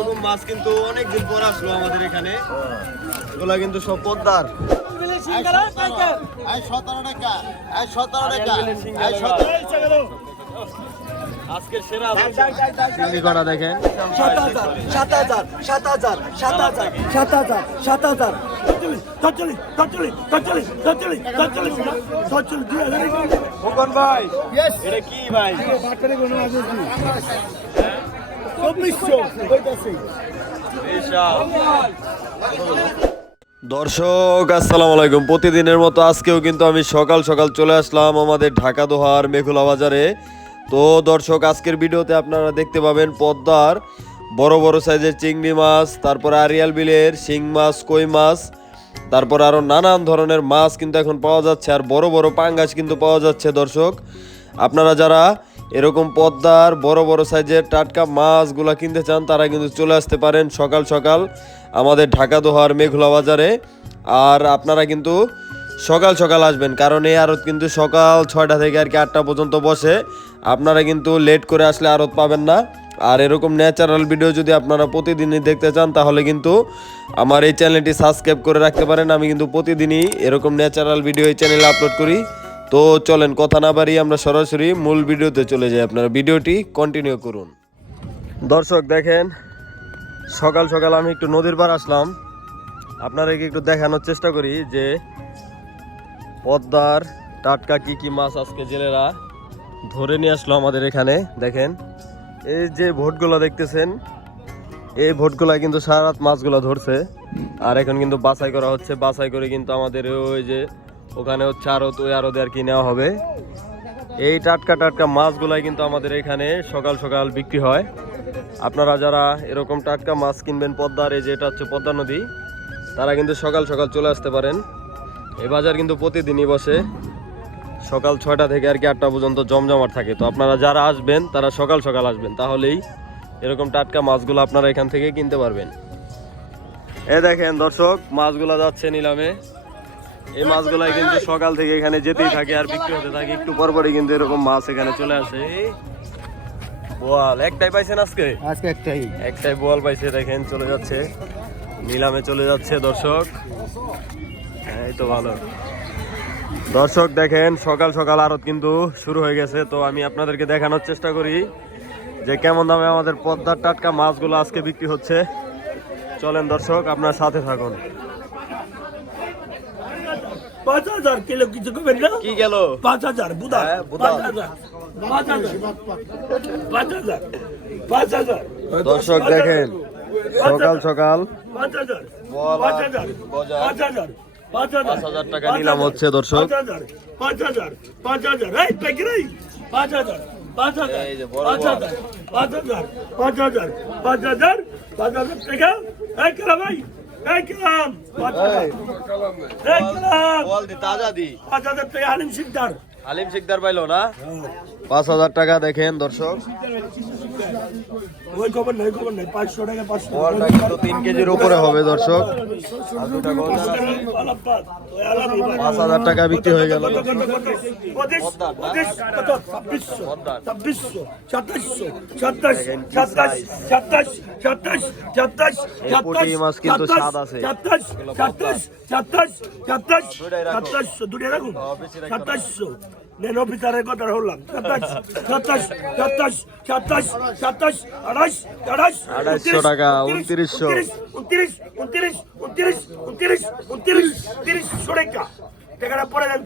এরকম মাছ কিন্তু অনেক দিন পর আসলো আমাদের এখানে। এগুলা কিন্তু সব পদ্মার। আজকের সেরা চিংড়ি করা দেখেন। সাত হাজার সাত হাজার সাত হাজার সাত হাজার সাত হাজার সাত ভাই এটা কি ভাই? দর্শক, আসসালামু আলাইকুম। প্রতিদিনের মতো আজকেও কিন্তু আমি সকাল সকাল চলে আসলাম আমাদের ঢাকা দোহার মেঘুলা বাজারে। তো দর্শক, আজকের ভিডিওতে আপনারা দেখতে পাবেন পদ্মার বড় বড় সাইজের চিংড়ি মাছ, তারপর আরিয়াল বিলের শিং মাছ, কই মাছ, তারপর আরও নানান ধরনের মাছ কিন্তু এখন পাওয়া যাচ্ছে, আর বড় বড় পাঙ্গাস কিন্তু পাওয়া যাচ্ছে দর্শক। আপনারা যারা এরকম পদ্মার বড় বড় সাইজের টাটকা মাছগুলা কিনতে চান, তারা কিন্তু চলে আসতে পারেন সকাল সকাল আমাদের ঢাকা দোহার মেঘুলা বাজারে। আর আপনারা কিন্তু সকাল সকাল আসবেন, কারণ এই আড়ত কিন্তু সকাল ছয়টা থেকে আর কি আটটা পর্যন্ত বসে। আপনারা কিন্তু লেট করে আসলে আড়ত পাবেন না। আর এরকম ন্যাচারাল ভিডিও যদি আপনারা প্রতিদিনই দেখতে চান, তাহলে কিন্তু আমার এই চ্যানেলটি সাবস্ক্রাইব করে রাখতে পারেন। আমি কিন্তু প্রতিদিনই এরকম ন্যাচারাল ভিডিও এই চ্যানেলে আপলোড করি। তো চলেন, কথা না বাড়িয়ে আমরা সরাসরি মূল ভিডিওতে চলে যাই আপনারা। ভিডিওটি কন্টিনিউ করুন। দর্শক, দেখেন, সকাল সকাল আমি একটু নদীর পার আসলাম। আপনাদেরকে একটু দেখানোর চেষ্টা করি যে পদ্মার টাটকা কি কি মাছ আজকে জেলেরা ধরে নিয়ে আসলো আমাদের এখানে। দেখেন, এই যে ভোটগুলো দেখতেছেন, এই ভোটগুলা কিন্তু সারা রাত মাছগুলো ধরছে। আর এখন কিন্তু বাছাই করা হচ্ছে। বাছাই করে কিন্তু আমাদের ওই যে ওখানে হচ্ছে আরত ওই আরতে আর কি নেওয়া হবে। এই টাটকা টাটকা মাছগুলাই কিন্তু আমাদের এখানে সকাল সকাল বিক্রি হয়। আপনারা যারা এরকম টাটকা মাছ কিনবেন পদ্মার, এই যে এটা হচ্ছে পদ্মা নদী, তারা কিন্তু সকাল সকাল চলে আসতে পারেন। এই বাজার কিন্তু প্রতিদিনই বসে। সকাল ছয়টা থেকে আর কি আটটা পর্যন্ত জমজমাট থাকে। তো আপনারা যারা আসবেন, তারা সকাল সকাল আসবেন। তাহলেই এরকম টাটকা মাছগুলো আপনারা এখান থেকে কিনতে পারবেন। এ দেখেন দর্শক, মাছগুলো যাচ্ছে নিলামে। এই মাছগুলাই কিন্তু সকাল থেকে এখানে যেতেই থাকে আর বিক্রি হতে থাকে। একটু পর পরই কিন্তু এরকম মাছ এখানে চলে আসে। বোয়াল একটাই পাইছেন আজকে? আজকে একটাই। একটাই বোয়াল পাইছে দেখেন চলে যাচ্ছে। নিলামে চলে যাচ্ছে দর্শক। এই তো ভালো। দর্শক দেখেন সকাল সকাল আরত কিন্তু শুরু হয়ে গেছে। তো আমি আপনাদেরকে দেখানোর চেষ্টা করি যে কেমন দামে আমাদের পদ্মার টাটকা মাছগুলো আজকে বিক্রি হচ্ছে। চলেন দর্শক আপনার সাথে থাকুন। পাঁচ হাজার কিলো কিছু করবেন না কি গেল পাঁচ হাজার বুধা হ্যাঁ, বুধা। পাঁচ হাজার পাঁচ হাজার পাঁচ হাজার পাঁচ হাজার দর্শক দেখেন সকাল সকাল পাঁচ হাজার পাঁচ হাজার। পাঁচ হাজার পাঁচ হাজার টাকা নিলাম হাজার, হচ্ছে দর্শক। পাঁচ হাজার পাঁচ হাজার এই পেকিরাই পাঁচ হাজার পাঁচ হাজার পাঁচ হাজার পাঁচ হাজার পাঁচ হাজার পাঁচ হাজার পাঁচ হাজার টাকা এই কেলা ভাই এই কিরাম এই। কিরাম বল দি তাজা দি। 5000 টাকা আলিম শিকদার। আলিম না? হ্যাঁ। পাঁচ হাজার টাকা দেখেন দর্শক। ফলটা কিন্তু তিন কেজির উপরে হবে দর্শক। পাঁচ হাজার টাকা বিক্রি হয়ে গেল। পুটি মাছ কিন্তু স্বাদ আছে। সাতাশ রাখুন। সাতাশশো নেন অফিসারের কথা হলাম সাতাশ সাতাশ সাতাশ সাতাশ সাতাশ আঠাশ আঠাশ আড়াইশো টাকা, উনত্রিশশো। উনত্রিশ উনত্রিশ উনত্রিশ উনত্রিশ উনত্রিশ তিরিশশো টাকা টাকাটা পরে দেন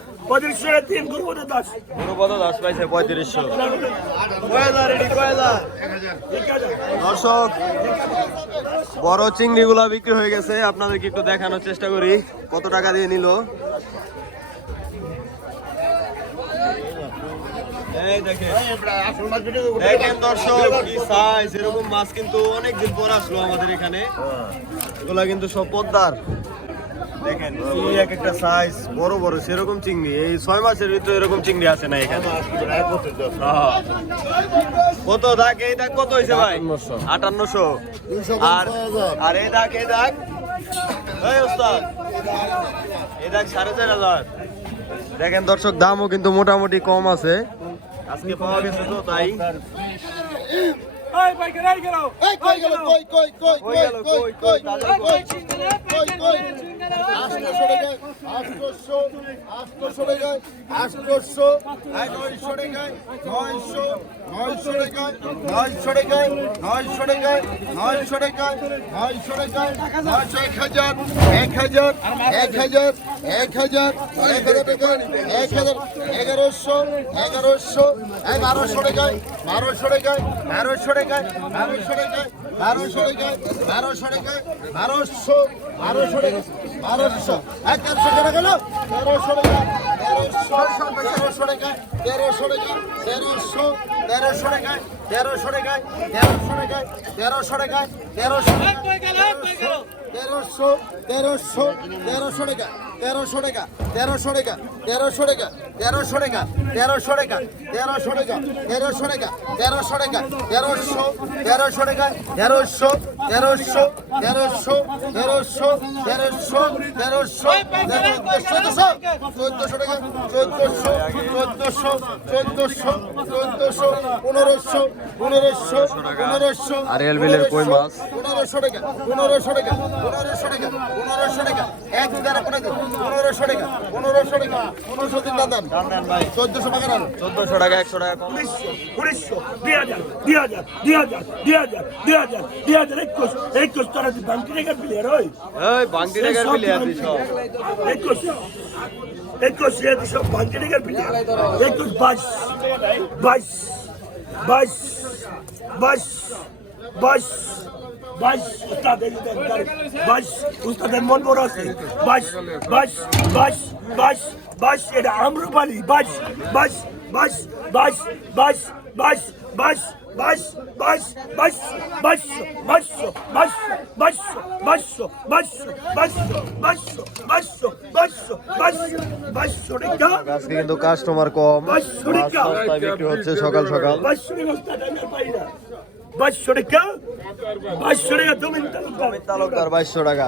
পঁয়ত্রিশশো তিন করব তো দাস গুরুপদ দাস পাইছে পঁয়ত্রিশশো। দর্শক বড় চিংড়িগুলা বিক্রি হয়ে গেছে। আপনাদেরকে একটু দেখানোর চেষ্টা করি কত টাকা দিয়ে নিল? দেখেন। দর্শক কি সাইজ এরকম মাছ কিন্তু অনেকদিন পর আসলো আমাদের এখানে। এগুলা কিন্তু সব পদ্মার। দেখেন কি এক একটা সাইজ বড় বড় সেরকম চিংড়ি এই ছয় মাসের ভিতরে এরকম চিংড়ি আসে না এখানে হ্যাঁ। কত দাগ এই দাগ কত হয়েছে ভাই আটান্নশো আর আর এই দাগ এই দাগ এই ওস্তাদ এই দাগ সাড়ে চার হাজার দেখেন দর্শক দামও কিন্তু মোটামুটি কম আছে আজকে পাওয়া গেছে তো তাই কই গেল কই কই কই কই কই গেল, কই কই, কই কই, কই কই আষ্টশো টাকা আষ্টশো নয়শো টাকা নয়শো নয়শো টাকা নয়শো টাকা নয়শো টাকা নয়শো টাকা নয়শো টাকা নয়শো এক হাজার এক হাজার এক হাজার এক হাজার এক হাজার টাকা এক হাজার এগারোশো এগারোশো বারোশো টাকায় বারোশো টাকায় বারোশো টাকায় বারোশো টাকায় বারোশো টাকায় বারোশো টাকায় বারোশো বারোশো টাকা বারোশো। এক তেরোশো টাকা গেল তেরোশো টাকা। তেরোশো তেরোশো টাকায় তেরোশো টাকা তেরোশো তেরোশো টাকায় তেরোশো টাকায় তেরোশো টাকায় তেরোশো টাকায় তেরোশো তেরোশো তেরোশো তেরোশো টাকা তেরোশো টাকা তেরোশো টাকা তেরোশো টাকা তেরোশো টাকা তেরোশো টাকা তেরোশো টাকা তেরোশো টাকা তেরোশো টাকা তেরোশো তেরোশো টাকা তেরোশো তেরোশো তেরোশো তেরোশো তেরোশো তেরোশো চোদ্দশো চোদ্দশো টাকা চোদ্দশো চোদ্দশো চোদ্দশো চোদ্দশো পনেরোশো পনেরোশো পনেরোশো আরিয়াল বিলের কই মাছ। পনেরোশো টাকা পনেরোশো টাকা পনেরোশো টাকা পনেরোশো টাকা এক দ্বারা পনেরোশো টাকা পনেরোশো টাকা পনেরোশো তিন দাম চোদ্দশো টাকা রান চোদ্দশো টাকা একশো টাকা কম উনিশশো দুই হাজার দুই হাজার দুই হাজার দুই হাজার দুই হাজার দুই হাজার একুশ একুশ তারা বাংকি রেখা প্লেয়ার ওই বাংটি টাকার প্লেয়ার সব একুশ একুশ রেখার প্লেয়ার একুশ বাইশ বাইশ বাইশ বাইশ বাইশ বাইশ উস্তাদের বাইশ উস্তাদের মন বড় আছে বাইশ বাইশ বাইশ বাইশ বাইশ এটা আম্রপালি বাইশ বাইশ বাইশ বাইশ বাইশ বাইশ বাইশ বাইশ বাইশ বাইশ বাইশ বাইশ বাইশ বাইশ বাইশ বাইশ বাইশ বাইশ বাইশ বাইশ বাইশ বাইশ আজকে কিন্তু কাস্টমার কম বিক্রি হচ্ছে সকাল সকাল বাইশশো টাকা উস্তাদ আমি আর বাইশশো টাকা বাইশশো টাকা তুমি তালুকদার বাইশশো টাকা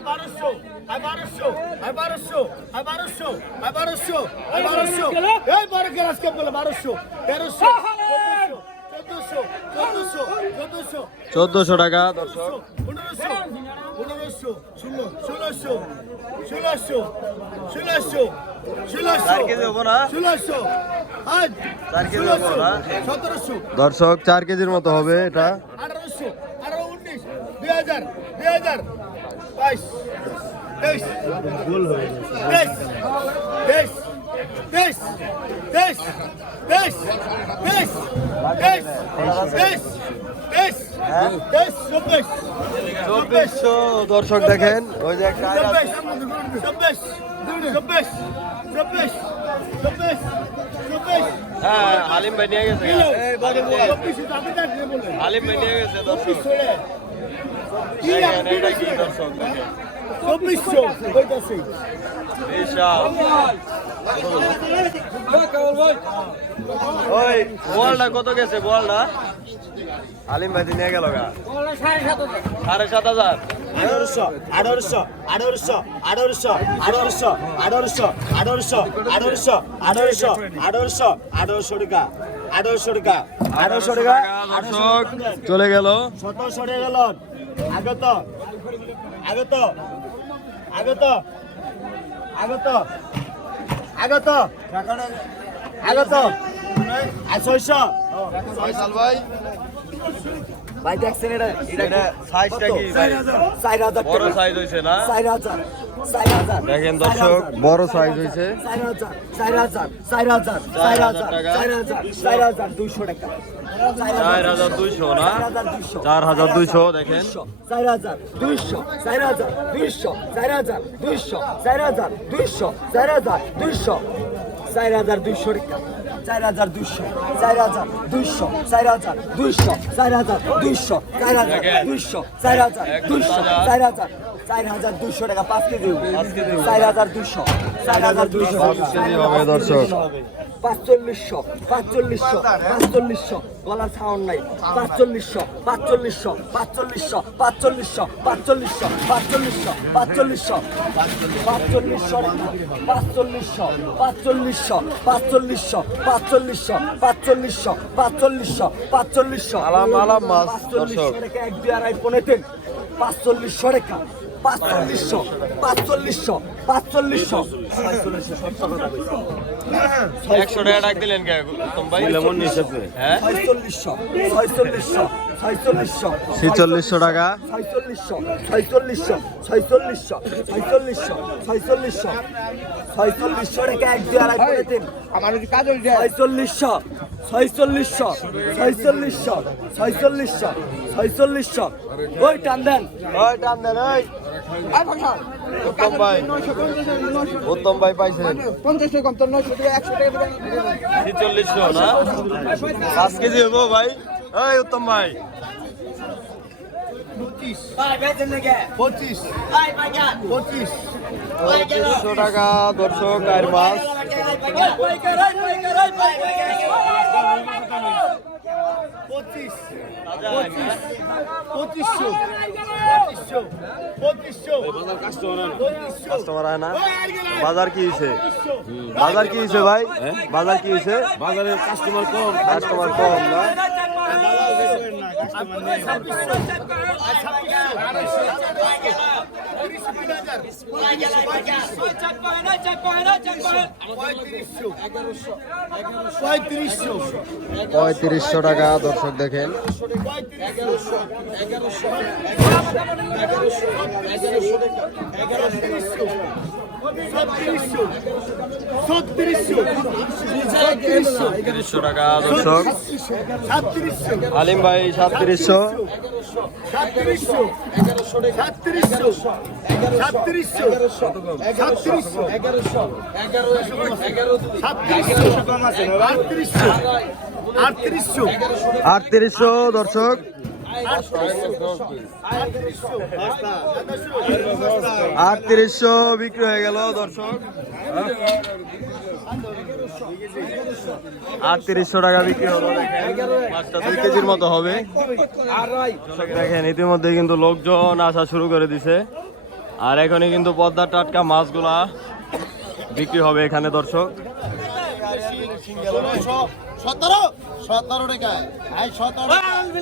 বারোশো বারোশো বারোশো বারোশো বারোশো বারোশো এই বড় গ্লাস কাপ বলে বারোশো তেরোশো চোদ্দশো চোদ্দশো চোদ্দশো চোদ্দশো টাকা দর্শক। পনেরোশো ষোলো ষোলোশো ষোলোশো ষোলোশো না? সতেরোশো। দর্শক চার কেজির মতো হবে এটা। আঠারোশো আঠারো উনিশ দুই হাজার দুই হাজার বাইশ তেইশ তেইশ তেইশ তেইশ তেইশ তেইশ তেইশ তেইশ তেইশ তেইশ তেইশ চব্বিশ চব্বিশশো দর্শক দেখেন ওই যে। চব্বিশ চব্বিশ চব্বিশ চব্বিশ চব্বিশ চব্বিশ হ্যাঁ হালিম ভাই নিয়ে গেছে হালিম ভাই নিয়ে গেছে দর্শক চব্বিশশো। হইতেছে ওই বলটা কত গেছে বলটা আলিম ভাই নিয়ে গেল সাড়ে সাত হাজার। আঠারোশো আঠারোশো আঠারোশো আঠারোশো আঠারোশো আঠারোশো আঠারোশো আঠারোশো আঠারোশো আঠারোশো আঠারোশো টাকা। আঠারোশো টাকা। আঠারোশো টাকা দর্শক চলে গেল। সতেরোশো টাকা গেল আগত আগত আগত আগত আগত আগত। আর ছয়শো। ফয়সাল ভাই। ভাই দেখছেন এটা এটা সাইজটা কি ভাই? চার হাজার বড় টাকা সাইজ হইছে না চার হাজার চার হাজার দেখেন চার দর্শক। বড় সাইজ হইছে চার হাজার চার হাজার চার হাজার চার হাজার টাকা। চার হাজার দুইশো না চার হাজার দুইশো চার হাজার দুইশো দেখেন চার হাজার দুইশো চার হাজার দুইশো চার হাজার দুইশো চার হাজার দুইশো চার হাজার দুইশো চার হাজার দুইশো টাকা চার হাজার দুইশো, চার হাজার দুইশো, চার হাজার দুইশো, চার হাজার দুইশো, চার হাজার দুইশো, চার হাজার দুইশো, চার হাজার চার হাজার দুইশো টাকা পাঁচ কেজি চার হাজার দুইশো চার হাজার দুইশো দর্শক। পাঁচচল্লিশশো পাঁচচল্লিশশো পাঁচচল্লিশশো গলার সাউন্ড নাই পাঁচচল্লিশশো পাঁচচল্লিশশো পাঁচচল্লিশশো পাঁচচল্লিশশো পাঁচচল্লিশশো পাঁচচল্লিশশো পাঁচচল্লিশশো পাঁচচল্লিশশো পাঁচচল্লিশশো পাঁচচল্লিশশো পাঁচচল্লিশশো পাঁচচল্লিশশো পাঁচচল্লিশশো পাঁচচল্লিশশো পাঁচচল্লিশশো আলাম আলাম পাঁচচল্লিশশো এক দুই আড়াই পনেরো পাঁচচল্লিশশো রেখা পাঁচচল্লিশশো পাঁচচল্লিশশো পাঁচচল্লিশশো। ছয়চল্লিশশো ছয়চল্লিশশো ছিচল্লিশশো টাকা। ছয়চল্লিশশো ছয়চল্লিশশো ছয়চল্লিশশো ছয়চল্লিশশো ছয়চল্লিশশো ছয়চল্লিশশো টাকা এক দুই আড়াই করে দিন। আমার যদি কাজল ছয়চল্লিশশো ছয়চল্লিশশো ছয়চল্লিশশো ছয়চল্লিশশো ছয়চল্লিশশো। ওই টান দেন। ওই টান দেন ওই। উত্তম ভাই উত্তম ভাই পাইছেন। পঞ্চাশ টাকা কম তোর নয়শো টাকা একশো টাকা ছিচল্লিশশো না? পাঁচ কেজি হব ভাই। ওই উত্তম ভাই। পঁচিশশো টাকা দর্শক আর মাছ পঁচিশ। পঁচিশ। পঁচিশশো। পঁচিশশো। পঁচিশশো। কাস্টমার আয় না। বাজার কি হয়েছে বাজার কি হয়েছে ভাই? বাজার কি হয়েছে বাজারে কাস্টমার কম। কাস্টমার কম না? পঁয়ত্রিশশো পঁয়ত্রিশশো টাকা দর্শক দেখেন। ছত্রিশশো আলিম ভাই সাতত্রিশশো আটত্রিশশো দর্শক আটত্রিশশো বিক্রি হয়ে গেল, দর্শক। আটত্রিশশো টাকা বিক্রি হলো মাছটা দুই কেজির মতো হবে। দেখেন, ইতিমধ্যে কিন্তু লোকজন আসা শুরু করে দিছে। আর এখনই কিন্তু পদ্মার টাটকা মাছগুলা বিক্রি হবে এখানে, দর্শক। সতেরো সতেরো টাকা। এই সতেরো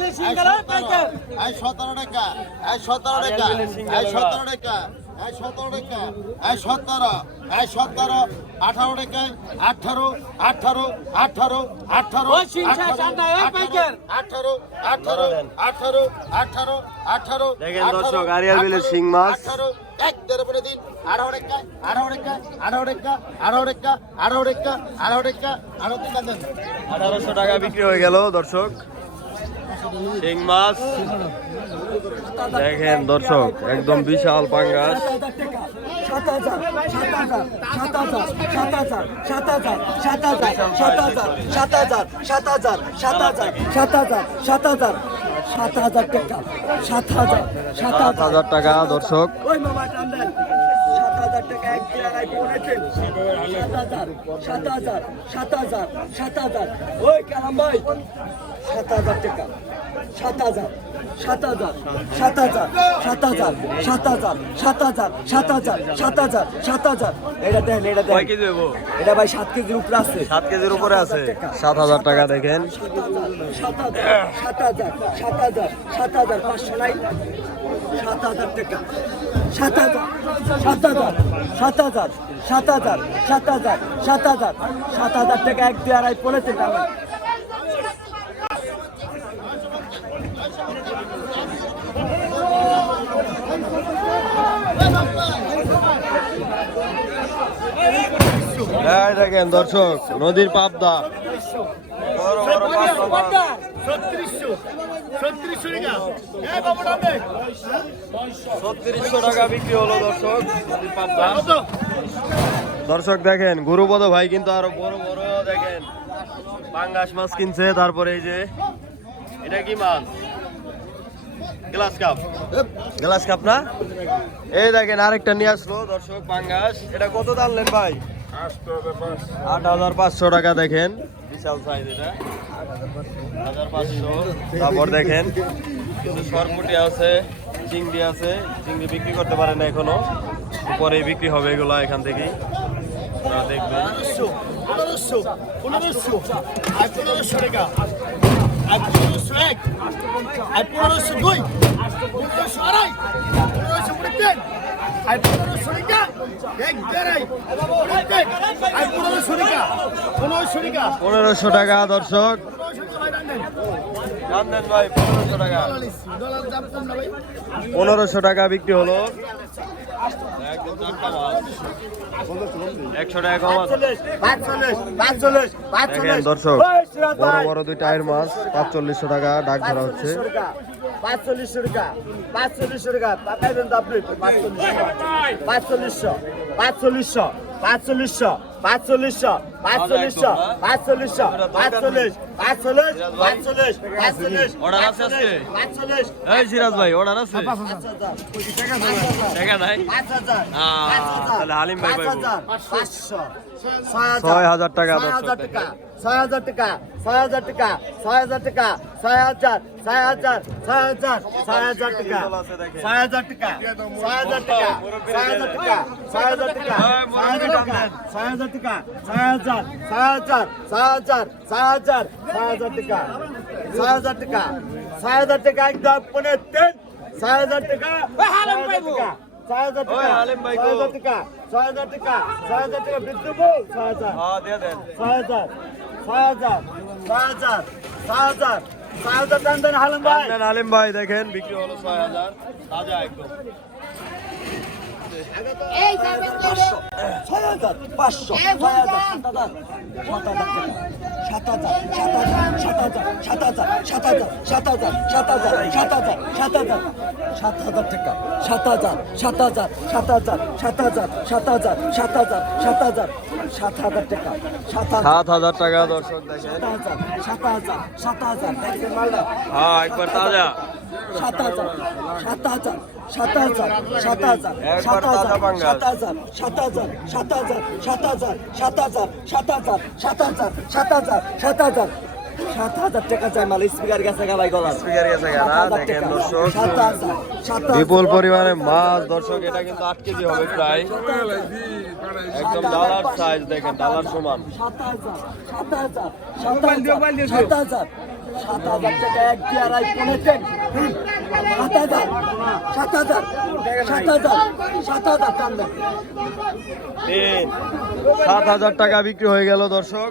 এই সতেরো। টাকা। এই সতেরো টাকা। এই সতেরো টাকা। এই সতেরো টাকা। এই সতেরো। এই সতেরো। আঠারো টাকা। আঠারো। আঠারো। আঠারো। আঠারো। আঠারো। আঠারো। আঠারো। আঠারো। আঠারো। দেখেন দর্শক, আরিয়াল বিলের শিং মাছ। আঠারো। এক দেড় দিন। টাকা বিক্রি হয়ে গেল দর্শক মাছ দেখেন দর্শক একদম বিশাল পাঙ্গাস সাত হাজার টাকা দর্শক এক জেলায় পৌঁছেছেন সাত হাজার সাত হাজার সাত হাজার সাত হাজার ওই কালাম ভাই সাত হাজার টাকা সাত হাজার সাত হাজার সাত হাজার সাত হাজার সাত হাজার সাত হাজার সাত হাজার সাত হাজার সাত হাজার এটা দেন এটা কেজি এটা ভাই সাত কেজির উপরে আছে সাত কেজির উপরে আছে সাত হাজার টাকা দেখেন সাত হাজার সাত হাজার সাত হাজার সাত হাজার পাঁচশো নাই সাত হাজার টাকা সাত হাজার সাত হাজার সাত হাজার সাত হাজার সাত হাজার সাত হাজার সাত হাজার টাকা এক দুই আড়াই পড়েছে দাম। এই দেখেন দর্শক নদীর পাবদা। ছত্রিশশো টাকা। বিক্রি হলো দর্শক নদীর পাবদা। দর্শক দেখেন, গুরুপদ ভাই কিন্তু আরও বড় বড় দেখেন। পাঙ্গাস মাছ কিনছে, তারপরে এই যে, এটা কি মাছ? Glass cup. গ্লাস কাপ না? এই দেখেন, আরেকটা নিয়ে দর্শক এটা কত আট হাজার পাঁচশো টাকা দেখেন। বিশাল সাইজ এটা। তারপর দেখেন কিন্তু আছে, চিংড়ি আছে। চিংড়ি বিক্রি করতে পারে না এখনও। পরে বিক্রি হবে এগুলো এখান থেকেই। আপনারা দেখবেন। পনেরোশো পনেরোশো আর পনেরোশো টাকা। আর পনেরোশো এক আর পনেরোশো দুই পনেরোশো আড়াই পনেরোশো তিন আর পনেরোশো টাকা এক দেড়াই আর পনেরোশো টাকা পনেরোশো টাকা। পনেরোশো টাকা দর্শক। পনেরোশো টাকা বিক্রি হলো। একশো টাকা কম দেখেন দর্শক বড় বড় দুই টায়ার মাছ পাঁচচল্লিশশো টাকা ডাক ধরা হচ্ছে। পাঁচচল্লিশশো টাকা পাঁচচল্লিশশো টাকা পাঠাইবেন তো আপনি পাঁচচল্লিশশো পাঁচচল্লিশশো পাঁচচল্লিশশো পাঁচচল্লিশশো পাঁচচল্লিশশো পাঁচচল্লিশশো পাঁচচল্লিশ পাঁচচল্লিশ পাঁচচল্লিশ পাঁচচল্লিশ Order আছে আজকে? পাঁচচল্লিশ এই সিরাজ ভাই অর্ডার আছে পাঁচ হাজার টাকা নাই পাঁচ হাজার তাহলে হালিম ভাই। হাজার পাঁচশো ছয় হাজার টাকা ছয় হাজার টাকা ছয় হাজার টাকা ছয় হাজার টাকা ছয় হাজার টাকা ছয় হাজার ছয় হাজার ছয় হাজার ছয় হাজার টাকা ছয় হাজার টাকা ছয় হাজার টাকা ছয় হাজার টাকা ছয় হাজার টাকা ছয় হাজার টাকা ছয় হাজার টাকা। ছয় হাজার ছয় হাজার ছয় হাজার ছয় হাজার ছয় হাজার টাকা। ছয় হাজার টাকা। ছয় হাজার টাকা একদম পনেরো তিন। ছয় হাজার টাকা ছয় হাজার টাকা। ছয় হাজার টাকা ছয়। হাজার টাকা ছয় হাজার টাকা বিদ্যুৎ ছয় হাজার। হ্যাঁ ছয় হাজার ছয় হাজার ছয় হাজার ছয় হাজার ছয় হাজার টান দেন হালুম ভাই। হালিম ভাই দেখেন বিক্রি হলো ছয় হাজার। তাজা একদম। ছয় হাজার পাঁচশো ছয় হাজার সাত হাজার সাত হাজার সাত হাজার সাত হাজার সাত হাজার সাত হাজার সাত হাজার সাত হাজার সাত হাজার সাত হাজার সাত হাজার টাকা সাত হাজার সাত হাজার সাত হাজার সাত হাজার সাত হাজার সাত হাজার সাত হাজার সাত হাজার টাকা সাত হাজার সাত হাজার টাকা দর্শক দেখেন সাত হাজার সাত হাজার সাত হাজার হ্যাঁ একবার তাজা সাত হাজার সাত হাজার সাত হাজার সাত হাজার সাত হাজার সাত হাজার সাত হাজার সাত হাজার সাত হাজার সাত হাজার সাত হাজার সাত হাজার সাত হাজার সাত হাজার টাকা চাই মাল স্পিকার গেছে গলা স্পিকার দেখেন দর্শক হাজার বিপুল পরিমাণে মাছ দর্শক এটা কিন্তু আট কেজি হবে প্রায় একদম ডালার সাইজ দেখেন ডালার সমান সাত হাজার সাত হাজার সাত হাজার সাত হাজার সাত হাজার টাকা এক সাত হাজার সাত হাজার সাত হাজার সাত হাজার সাত হাজার টাকা বিক্রি হয়ে গেল দর্শক।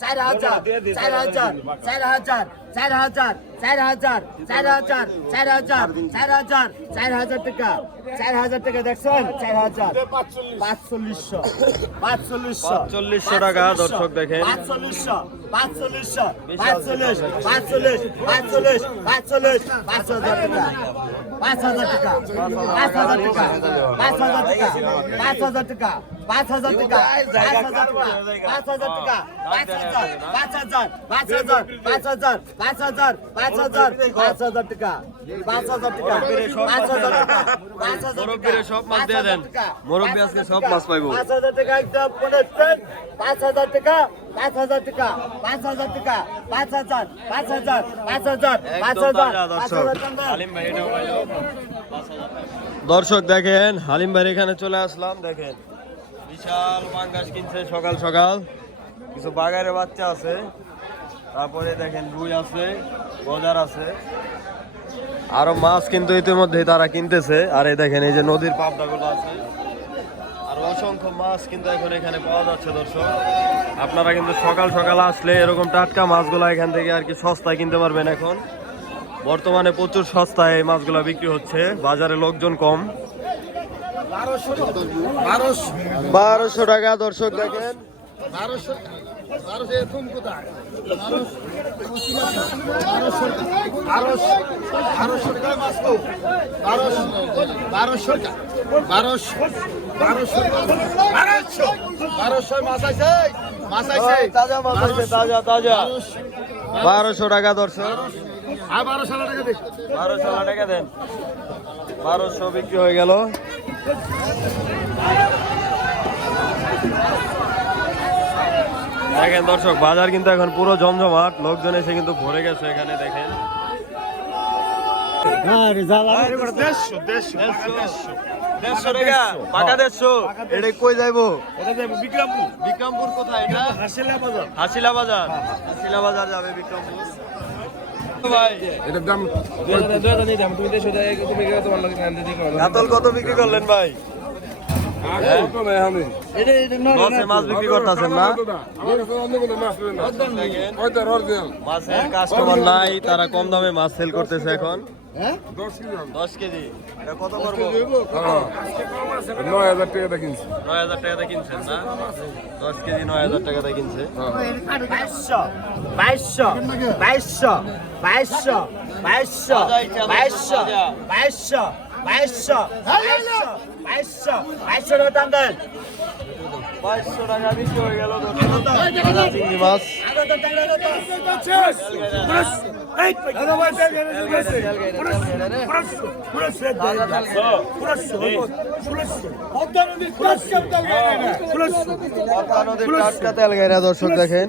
চার হাজার চার হাজার চার হাজার চার হাজার চার হাজার চার হাজার চার হাজার চার হাজার চার হাজার টাকা। চার হাজার টাকা দেখছেন? চার হাজার। পাঁচচল্লিশশো। পাঁচচল্লিশশো। পাঁচচল্লিশশো টাকা দর্শক দেখেন। পাঁচচল্লিশশো। পাঁচচল্লিশশো। পাঁচচল্লিশ। পাঁচচল্লিশ। পাঁচচল্লিশ। পাঁচচল্লিশ। পাঁচ হাজার টাকা। পাঁচ হাজার টাকা। পাঁচ হাজার টাকা। পাঁচ হাজার টাকা। পাঁচ হাজার টাকা। পাঁচ হাজার টাকা পাঁচ হাজার টাকা পাঁচ হাজার পাঁচ হাজার পাঁচ হাজার পাঁচ হাজার পাঁচ হাজার পাঁচ হাজার পাঁচ হাজার টাকা পাঁচ হাজার টাকা পাঁচ হাজার টাকা পাঁচ হাজার মুরব্বিরে সব মাছ দিয়ে দেন। মুরব্বি আজকে সব মাছ পাইবো। পাঁচ হাজার টাকা একদম পনেরো পাঁচ হাজার টাকা পাঁচ হাজার টাকা পাঁচ হাজার টাকা পাঁচ হাজার পাঁচ হাজার পাঁচ হাজার পাঁচ হাজার পাঁচ। দর্শক দেখেন হালিম ভাই এখানে চলে আসলাম দেখেন বিশাল পাঙ্গাস কিনছে সকাল সকাল। কিছু বাগারে বাচ্চা আছে। তারপরে দেখেন রুই আছে, গজার আছে। আরও মাছ কিন্তু ইতিমধ্যে তারা কিনতেছে। আর এই দেখেন এই যে নদীর পাবদাগুলো আছে। আর অসংখ্য মাছ কিন্তু এখন এখানে পাওয়া যাচ্ছে, দর্শক। আপনারা কিন্তু সকাল সকাল আসলে এরকম টাটকা মাছগুলো এখান থেকে আর কি সস্তায় কিনতে পারবেন এখন। বর্তমানে প্রচুর সস্তায় এই মাছগুলো বিক্রি হচ্ছে। বাজারে লোকজন কম। বারোশো টাকা দর্শক দেখেন। বারোশো টাকা দর্শক। বারোশো টাকা দেন। বারোশো বিক্রি হয়ে গেল। দেখেন দর্শক বাজার কিন্তু এখন পুরো জমজমাট। লোকজন এসে কিন্তু ভরে গেছে এখানে দেখেন। বিক্রমপুর। কোথায় হাসিলা বাজার। হাসিলা বাজার যাবে বিক্রমপুর। এটার দাম কাতল কত বিক্রি করলেন ভাই? মাছ বিক্রি করতেছেন না? মাছের কাস্টমার নাই তারা কম দামে মাছ সেল করতেছে এখন। দশ কেজি এটা কত করব নয় হাজার টাকা কিনছি। নয় হাজার টাকাতে কিনছেন না? দশ কেজি নয় হাজার টাকাতে কিনছে। বাইশশো বাইশশো বাইশশো বাইশশো বাইশশো বাইশশো বাইশশো বাইশশো বাইশশো বাইশশো বাইশশো টাকা দাম দেন। বাইশশো টাকা হয়ে গেল চিংড়ি মাছ। দর্শক দেখেন।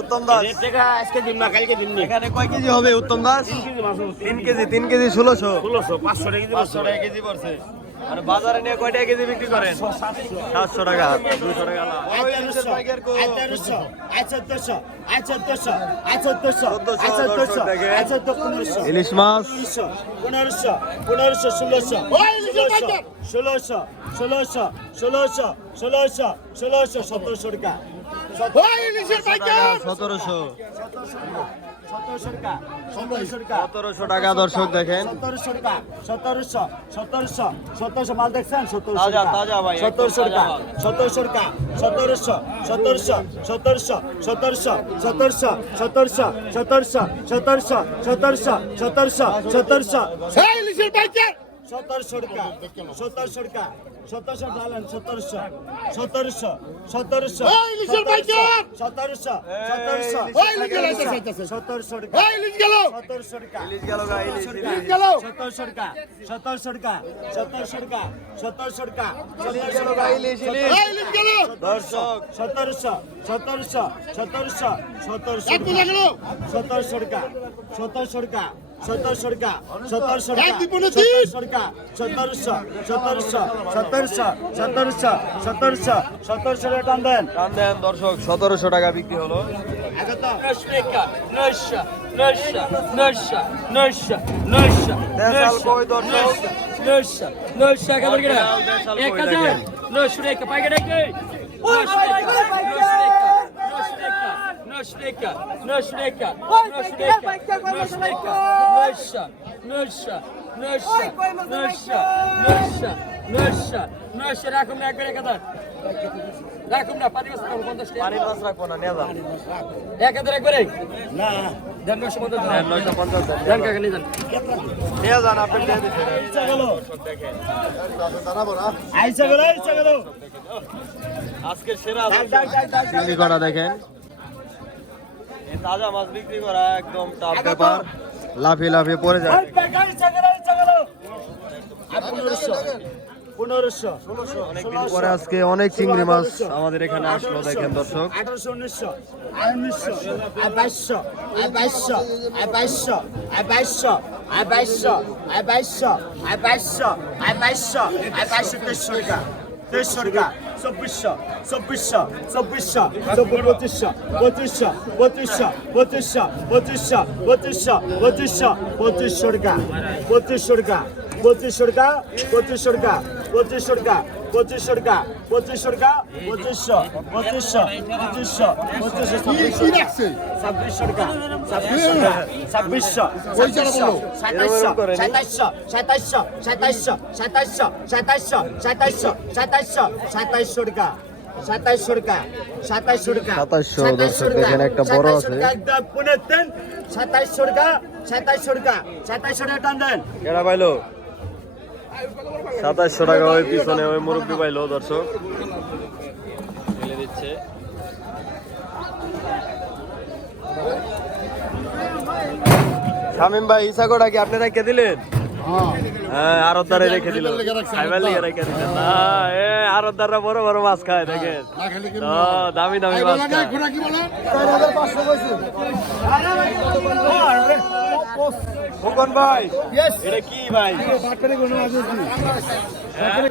উত্তম দাস। আজকে দিন না কালকে দিন এখানে কয় কেজি হবে উত্তম দাস? কেজি মাছ কেজি 3 কেজি 1600 টাকা কেজি 500 কেজি পড়ছে। আর বাজারে নিয়ে কয় টাকা ইলিশ মাছ। টাকা। সতেরোশো সতেরোশো টাকা সতেরোশো সতেরোশো দর্শক দেখেন সতেরোশো টাকা সতেরোশো সতেরোশো সতেরোশো মাল দেখছেন সতেরোশো তাজা, টাকা তাজা ভাই, একদম সতেরোশো টাকা। সতেরোশো টাকা সতেরোশো সতেরোশো সতেরোশো সতেরোশো সতেরোশো সতেরোশো সতেরোশো সতেরোশো সতেরোশো সতেরোশো সতেরোশো সতেরোশো টাকা সতেরোশো টাকা সতেরোশো ডালেন সতেরোশো সতেরোশো সতেরোশো সতেরোশো সতেরোশো সতেরোশো টাকা সতেরোশো টাকা। সতেরোশো টাকা সতেরোশো টাকা সতেরোশো টাকা সতেরোশো টাকা। দর্শক সতেরোশো সতেরোশো সতেরোশো সতেরোশো সতেরোশো টাকা সতেরোশো টাকা সতেরোশো টাকা সতেরোশো টাকা সতেরোশো টাকা সতেরোশো সতেরোশো সতেরোশো সতেরোশো সতেরোশো সতেরোশো টাকা টান দেন। টান দেন দর্শক সতেরোশো টাকা বিক্রি হলো। এক হাজার নয়শো টাকা পাইকারি Nośleka, nośleka, nośleka, nośleka, nośa, nośa, nośa, nośa, nośa, nośa, nośa, রাখুন না একবারে কথা রাখুন না পানি মাছ রাখুন পঞ্চাশ টাকা পানি মাছ রাখব না নেবা এক হাজার একবারে না দেন নশো পঞ্চাশ দেন নশো পঞ্চাশ দেন কাকা নিয়ে যান নিয়ে যান আপনি দিয়ে দিচ্ছেন ইচ্ছা গেল দাঁড়াবো না আইসা গেল আইসা গেল আজকের সেরা দেখেন তাজা মাছ বিক্রি করা একদম টাফ ব্যাপার। লাফিয়ে লাফিয়ে পড়ে যায়। পনেরোশো। অনেকদিন পরে আজকে অনেক চিংড়ি মাছ আমাদের এখানে আসলো দেখেন দর্শক। আঠারোশো উনিশশো। আর উনিশশো। আর বাইশশো। বাইশশো। বাইশশো। বাইশশো। বাইশশো। বাইশশো। বাইশশো। আর বাইশশো। বাইশশো তেইশশো টাকা। তেইশশো টাকা। চব্বিশশো চব্বিশশো চব্বিশশো, চব্বিশ, পঁচিশশো পঁচিশশো পঁচিশশো পঁচিশশো পঁচিশশো পঁচিশশো পঁচিশশো পঁচিশশো টাকা পঁচিশশো টাকা পঁচিশশো টাকা পঁচিশশো টাকা পঁচিশশো টাকা পঁচিশশো টাকা পঁচিশশো টাকা পঁচিশশো পঁচিশশো পঁচিশশো পঁচিশশো ছাব্বিশশো টাকা ছাব্বিশশো টাকা ছাব্বিশশো ছাব্বিশশো সাতাইশশো সাতাইশশো সাতাইশশো সাতাইশশো সাতাইশশো সাতাইশশো সাতাইশশো সাতাইশশো সাতাইশশো টাকা সাতাইশশো টাকা সাতাইশশো টাকা 2700 দর্শক দেখেন একটা বড় আছে। সাতাইশশো টাকা একদম পুনে দেন সাতাইশশো টাকা সাতাইশশো টাকা সাতাইশশো টাকা টান দেন। পাইলো? সাতাশশো টাকা ওই পিছনে ওই মুরব্বী পাইলো, দর্শক। ফেলে দিচ্ছে শামিম ভাই ইসাগোটা কি আপনি রেখে দিলেন? হ্যাঁ আরদারে রেখে দিল। খাইবার লিগে রেখে এ আরদাররা বড় বড় মাছ খায় দেখেন। দামি দামি মাছ খায়। কি ভাই কি হ্যাঁ। ভাই?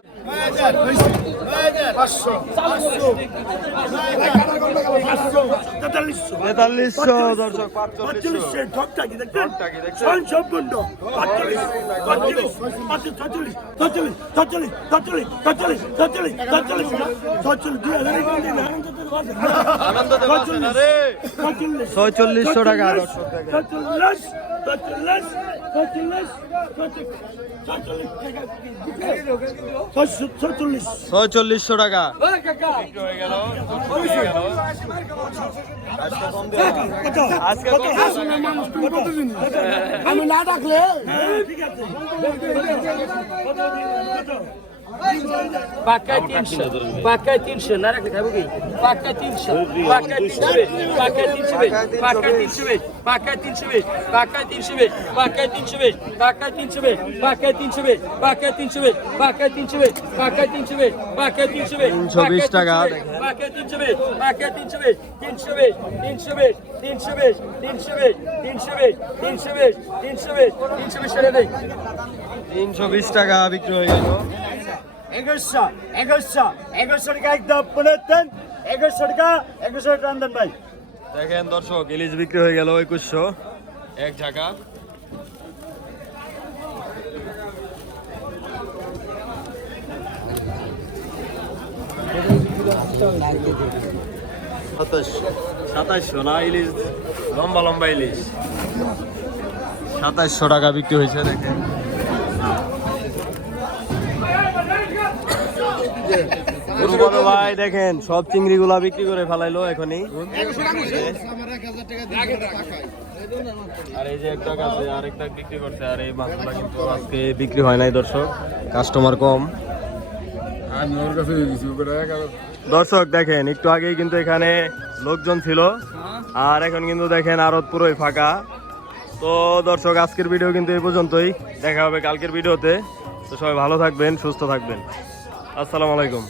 তেতাল্লিশশো দর্শক ছয়চল্লিশশো টাকা দর্শক ছয়চল্লিশশো টাকা। আমি না ডাকলে পাকায় তিনশো পাকায় তিনশো না রাখলে খাব কি পাকায় তিনশো পাকায় তিনশো পাকায় তিনশো পাকায় তিনশো পাকায় তিনশো পাকায় তিনশো পাকায় তিনশো পাকায় তিনশো পাকায় তিনশো পাকায় তিনশো পাকায় তিনশো পাকায় তিনশো বেশ পাকায় তিনশো বেশ 320 টাকা। পাকায় তিনশো পাকায় তিনশো তিনশো তিনশো তিনশো তিনশো তিনশো তিনশো তিনশো তিনশো তিনশো বিশ টাকা বিক্রি হয়ে গেল এগারোশো এগারোশো এগারোশো টাকা একদম পুনে দেন। এগারোশো টাকা এগারোশো টাকা দেন ভাই। দেখেন দর্শক, ইলিশ বিক্রি হয়ে গেল একুশশো, এক জায়গা। সাতাশশো না, ইলিশ, লম্বা লম্বা ইলিশ। সাতাশশো টাকা বিক্রি হয়েছে, দেখেন। দেখেন, সব চিংড়ি গুলা বিক্রি করে ফেলাইলো এখনই। আর বিক্রি আর হয় নাই, দর্শক। কাস্টমার কম। দর্শক, দেখেন, একটু আগেই কিন্তু এখানে লোকজন ছিল। আর এখন কিন্তু দেখেন আরত পুরোই ফাঁকা। তো দর্শক, আজকের ভিডিও কিন্তু এই পর্যন্তই। দেখা হবে কালকের ভিডিওতে। তো সবাই ভালো থাকবেন, সুস্থ থাকবেন। আসসালামু আলাইকুম।